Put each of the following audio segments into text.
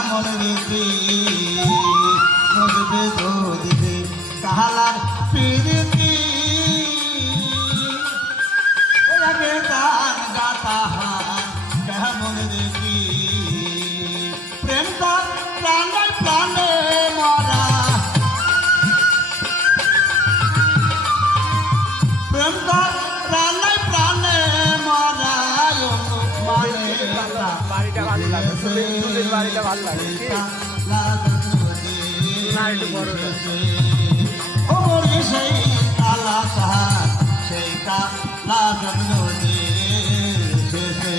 কেমন রীতি নদীতে দোদিতে কাহালার প্রীতি ওকে গান গাতা হান কেমন রীতি প্রেম তো প্রাণে প্রাণে মরা প্রেম তো প্রাণে প্রাণে মরা বাড়িটা ভালো লাগে সুন্দর বাড়িটা ভালো লাগে সেই কালা তাহার সেই কালা জন্মে শেষে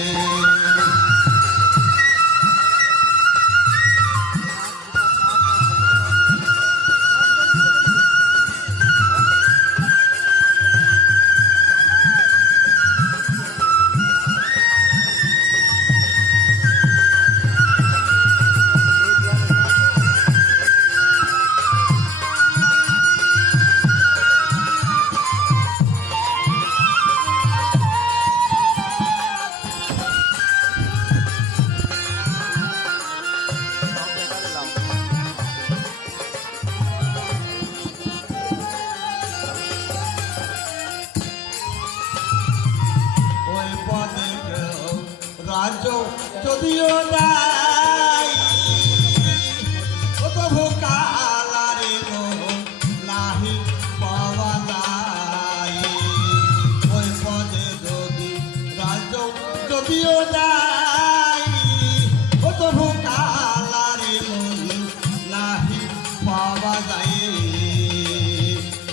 রাজ্য যদিও নাই তবু কালারে নাহি পাওয়া যায় ওই পদে যদি রাজ্য যদিও নাই তবু কালারে নাহি পাওয়া যায়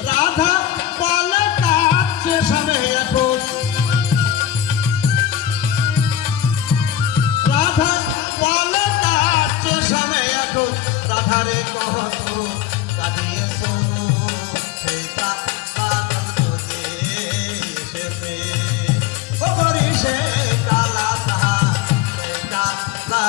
রাধা বলে কাছে সবে এখন রাধারে কহত কাঁদিয়েছ সেই কালা তাহা সেই কালা